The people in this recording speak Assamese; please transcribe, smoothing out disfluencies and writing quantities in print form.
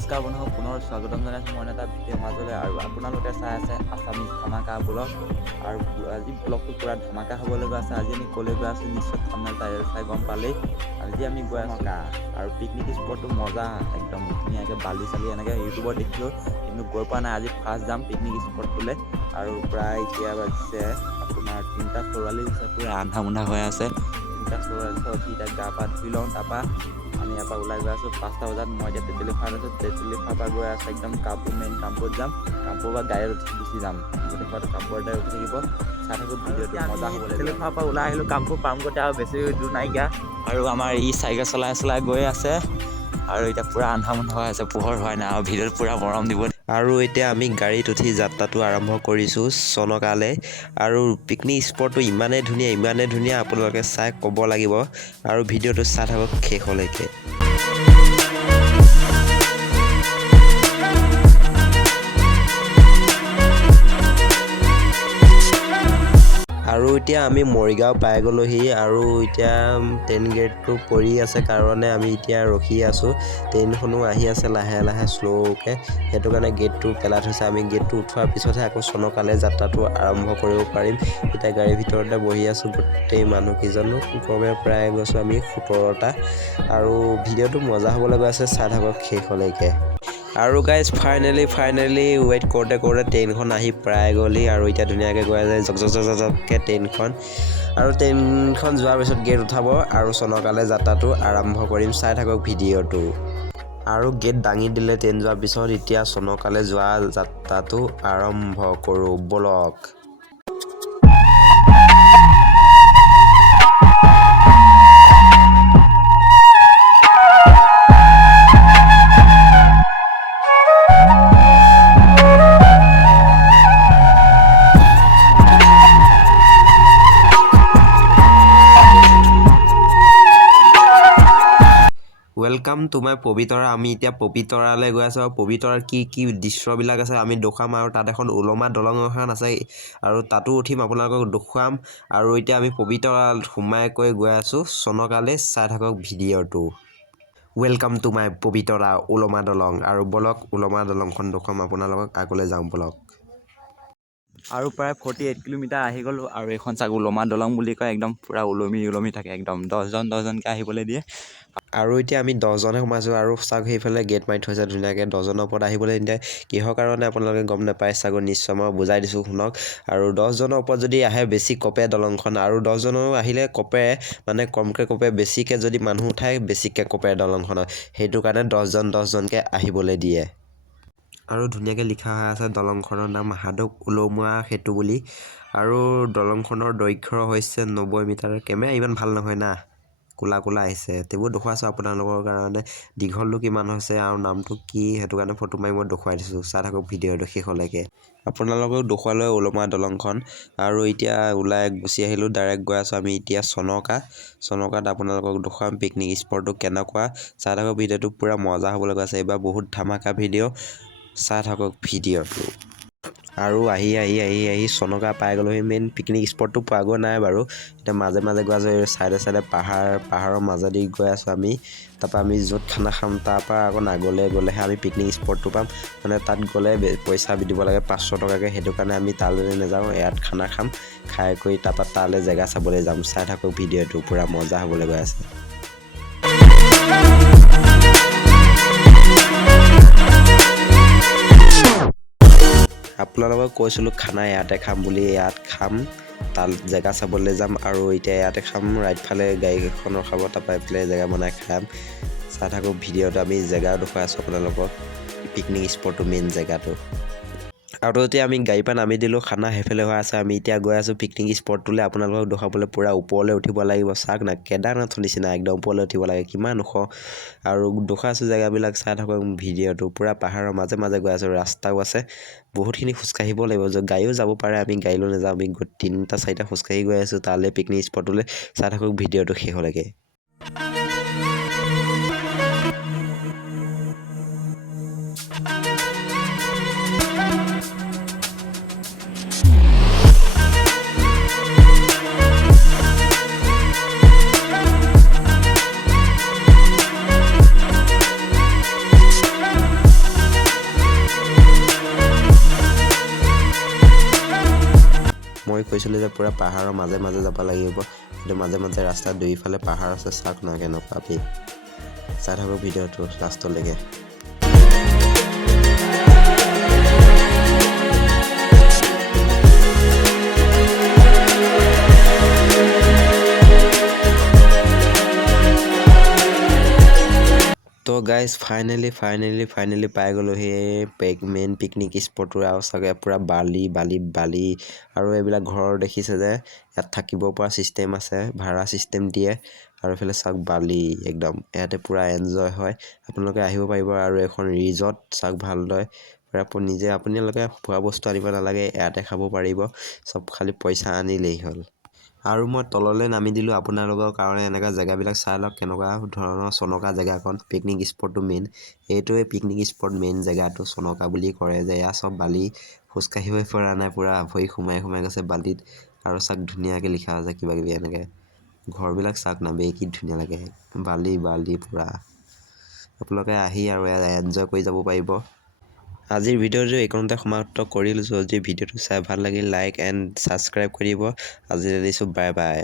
নমস্কাৰ বন্ধু, পুনৰ স্বাগতম জনাইছোঁ মই এটা ভিডিঅ' মাজলৈ। আৰু আপোনালোকে চাই আছে আছামিজ ধামাকা ব্লগ। আৰু আজি ব্লগটো পূৰা ধামাকা হ'বলৈ গৈ আছে। আজি আমি ক'লৈ গৈ আছোঁ নিশ্চয় থাম্বনেল টাইটেল চাই গম পালেই। আজি আমি গৈ আছোঁ আৰু পিকনিক স্পটটো মজা, একদম ধুনীয়াকৈ বালি চালি এনেকৈ ইউটিউবত দেখিলোঁ, কিন্তু গৈ পোৱা নাই। আজি ফাৰ্ষ্ট যাম পিকনিক স্পটটোলৈ। আৰু প্ৰায় এতিয়া বাজিছে আপোনাৰ 3:44 হৈছে, পূৰা আন্ধা মুন্ধা হৈ আছে। 3:44 উঠি এতিয়া গা পা ধুই লওঁ, তাৰপৰা আমি ইয়াৰ পৰা ওলাই গৈ আছোঁ 5টা বজাত। মই এতিয়া তেতেলী ফাৰ্ম আছোঁ, তেতেলী ফাৰ্মৰ পৰা গৈ আছোঁ একদম কামপুৰ মেইন কামপুৰত যাম। কামপুৰৰ পৰা গাড়ীত উঠি গুচি যাম, গোটেই কামপুৰতে উঠি থাকিব। চাই থাকোঁ ভিডিঅ'টো মজা হ'ব। তেতেলী ফাৰ্মৰ পৰা ওলাই আহিলোঁ, কামপুৰ পামগৈ আৰু বেছি দূৰ নাইকিয়া। আৰু আমাৰ ই চাইকেল চলাই চলাই গৈ আছে। আৰু এতিয়া পূৰা আন্ধা মুন্ধা হৈ আছে, পোহৰ হোৱা নাই আৰু ভিডিঅ'ত পূৰা মৰম দিব। আৰু এতিয়া আমি গাড়ীত উঠি যাত্ৰাটো আৰম্ভ কৰিছোঁ চনকালৈ। আৰু পিকনিক স্পটটো ইমানেই ধুনীয়া আপোনালোকে চাই ক'ব লাগিব। আৰু ভিডিঅ'টো চাই থাকক শেষলৈকে। আৰু এতিয়া আমি মৰিগাঁও পাই গ'লোহি। আৰু এতিয়া ট্ৰেইন গেটটো পৰি আছে কাৰণে আমি এতিয়া ৰখি আছোঁ। ট্ৰেইনখনো আহি আছে লাহে লাহে শ্ল'কৈ, সেইটো কাৰণে গেটটো পেলাই থৈছে। আমি গেটটো উঠোৱাৰ পিছতহে আকৌ চনকালৈ যাত্ৰাটো আৰম্ভ কৰিব পাৰিম। এতিয়া গাড়ীৰ ভিতৰতে বহি আছোঁ, গোটেই মানুহকেইজনো ক্ৰমে প্ৰায় গৈছোঁ আমি 17টা। আৰু ভিডিঅ'টো মজা হ'বলৈ গৈ আছে, চাই থাকক শেষলৈকে। আৰু গাইজ ফাইনেলি ৱেইট কৰোঁতে ট্ৰেইনখন আহি প্ৰায় গ'লহি। আৰু এতিয়া ধুনীয়াকৈ গৈ আছে জককৈ ট্ৰেইনখন। আৰু ট্ৰেইনখন যোৱাৰ পিছত গেট উঠাব আৰু চনকালৈ যাত্ৰাটো আৰম্ভ কৰিম, চাই থাকক ভিডিঅ'টো। আৰু গেট দাঙি দিলে ট্ৰেইন যোৱাৰ পিছত এতিয়া চনকালৈ যোৱা যাত্ৰাটো আৰম্ভ কৰোঁ ব'লক। Welcome to my Pobitora. আমি এতিয়া পবিতৰালৈ গৈ আছোঁ। আৰু পবিতৰাৰ কি দৃশ্যবিলাক আছে আমি দেখুৱাম। আৰু তাত এখন ওলমা দলং এখন আছে, আৰু তাতো উঠিম, আপোনালোকক দেখুৱাম। আৰু এতিয়া আমি পবিতৰাত সোমাই গৈ আছোঁ চনকালৈ, চাই থাকক ভিডিঅ'টো। ৱেলকাম টু মাই পবিতৰা ওলমা দলং। আৰু ব'লক ওলমা দলংখন দেখুৱাম আপোনালোকক, আগলৈ যাওঁ ব'লক। আৰু প্ৰায় 48 কিলোমিটাৰ আহি গ'লোঁ। আৰু এইখন চাগ ওলমা দলং বুলি কয়, একদম পূৰা ওলমি থাকে, একদম 10জনকৈ আহিবলৈ দিয়ে। আৰু এতিয়া আমি 10জনহে সোমাইছোঁ। আৰু চাওক সেইফালে গেট মাৰি থৈছে ধুনীয়াকৈ, 10জনৰ ওপৰত আহিবলৈ নিদিয়ে। কিহৰ কাৰণে আপোনালোকে গম নাপায় চাগৈ, নিশ্চয় মই বুজাই দিছোঁ শুনক। আৰু 10জনৰ ওপৰত যদি আহে বেছি কপে দলংখন। আৰু 10জনো আহিলে কপে, মানে কমকৈ কপে, বেছিকৈ যদি মানুহ উঠায় বেছিকৈ কপে দলংখনত। সেইটো কাৰণে 10জনকৈ আহিবলৈ দিয়ে। আৰু ধুনীয়াকৈ লিখা হৈ আছে দলংখনৰ নাম হাদক ওলমোৱা সেতু বুলি। আৰু দলংখনৰ দৈৰ্ঘ্য হৈছে 90 মিটাৰ। কেমেৰা ইমান ভাল নহয় না, ক'লা আহিছে। সেইবোৰ দেখুৱাইছোঁ আপোনালোকৰ কাৰণে। দীঘলটো কিমান হৈছে আৰু নামটো কি, সেইটো কাৰণে ফটো মাৰি মই দেখুৱাই দিছোঁ। চাই থাকক ভিডিঅ'টো শেষলৈকে। আপোনালোকক দেখুৱালৈ ওলমা দলংখন। আৰু এতিয়া ওলাই গুচি আহিলোঁ, ডাইৰেক্ট গৈ আছোঁ আমি এতিয়া চনকাত আপোনালোকক দেখুৱাম পিকনিক স্পটটো কেনেকুৱা। চাই থাকক ভিডিঅ'টো, পূৰা মজা হ'বলৈ গৈ আছে। এইবাৰ বহুত ধামাকা ভিডিঅ', চাই থাকক ভিডিঅ'টো। আৰু আহি চনকা পাই গ'লোহি। মেইন পিকনিক স্পটটো পোৱাগৈ নাই বাৰু, এতিয়া মাজে গৈ আছোঁ। চাইডে পাহাৰৰ মাজেদি গৈ আছোঁ আমি। তাৰপৰা আমি য'ত খানা খাম তাৰপৰা আকৌ গ'লেহে আমি পিকনিক স্পটটো পাম। মানে তাত গ'লে পইচা দিব লাগে 500 টকাকৈ, সেইটো কাৰণে আমি তালৈ নাযাওঁ, ইয়াত খানা খাম। খাই কৰি তাৰপৰা তালৈ জেগা চাবলৈ যাম। চাই থাকক ভিডিঅ'টো, পূৰা মজা হ'বলৈ গৈ আছে। আপোনালোকক কৈছিলোঁ খানা ইয়াতে খাম বুলি, ইয়াত খাম, তাত জেগা চাবলৈ যাম। আৰু এতিয়া ইয়াতে খাম, ৰাইটফালে গাড়ীখন ৰখাব, তাৰপৰা এইফালে জেগা বনাই খাম। চাই থাকক ভিডিঅ'টো, আমি জেগাও দেখুৱাই আছোঁ আপোনালোকক, পিকনিক স্পটটো মেইন জেগাটো। আৰু এতিয়া আমি গাড়ীৰ পৰা নামি দিলোঁ, খানা সেইফালে হৈ আছে। আমি এতিয়া গৈ আছোঁ পিকনিক স্পটটোলৈ, আপোনালোকক দেখুৱাবলৈ। পূৰা ওপৰলৈ উঠিব লাগিব, চাওক না, কেদাৰনাথৰ নিচিনা একদম ওপৰলৈ উঠিব লাগে, কিমান ওখ। আৰু দেখুৱাইছোঁ জেগাবিলাক, চাই থাকক ভিডিঅ'টো। পূৰা পাহাৰৰ মাজে গৈ আছোঁ, ৰাস্তাও আছে, বহুতখিনি খোজকাঢ়িব লাগিব। গাড়ীও যাব পাৰে, আমি গাড়ী লৈ নাযাওঁ, আমি 3-4টা খোজকাঢ়ি গৈ আছোঁ তালৈ পিকনিক স্পটটোলৈ। চাই থাকক ভিডিঅ'টো শেষলৈকে। মই কৈছিলোঁ যে পূৰা পাহাৰৰ মাজে মাজে যাব লাগিব, কিন্তু মাজে মাজে ৰাস্তাত দুইফালে পাহাৰ আছে। চাওক না কেনেকুৱা ভিউ, চাই থাকক ভিডিঅ'টো লাষ্টলৈকে। তো গাইজ ফাইনেলি পাই গ'লোঁ সেই মেইন পিকনিক স্পটটো। আৰু চাগে পূৰা বালি আৰু এইবিলাক ঘৰৰ দেখিছে যে ইয়াত থাকিব পৰা ছিষ্টেম আছে, ভাড়া ছিষ্টেম দিয়ে। আৰু এইফালে চাওক বালি একদম, ইয়াতে পূৰা এনজয় হয়। আপোনালোকে আহিব পাৰিব। আৰু এখন ৰিজৰ্ট চাওক ভালদৰে, আপোনালোকে খোৱা বস্তু আনিব নালাগে, ইয়াতে খাব পাৰিব। চব খালি পইচা আনিলেই হ'ল। আৰু মই তললৈ নামি দিলোঁ আপোনালোকৰ কাৰণে। এনেকুৱা জেগাবিলাক চাই লওক কেনেকুৱা ধৰণৰ চনকা জেগাখন। পিকনিক স্পটটো মেইন এইটোৱে, পিকনিক স্পট মেইন জেগাটো চনকা বুলি কৰে যে। এয়া চব বালি, খোজকাঢ়িবই পৰা নাই, পূৰা ভৰি সোমাই গৈছে বালিত। আৰু চাওক ধুনীয়াকৈ লিখা আছে কিবাকিবি এনেকৈ। ঘৰবিলাক চাওক না বে, কি ধুনীয়া লাগে, বালি পূৰা। আপোনালোকে আহি আৰু এনজয় কৰি যাব পাৰিব। আজিৰ ভিডিঅ'টো এইকণতে সমাপ্ত কৰি লৈছোঁ। যদি ভিডিঅ'টো চাই ভাল লাগিল লাইক এণ্ড ছাবস্ক্ৰাইব কৰি দিব। আজিলৈ দিছোঁ বাই বাই।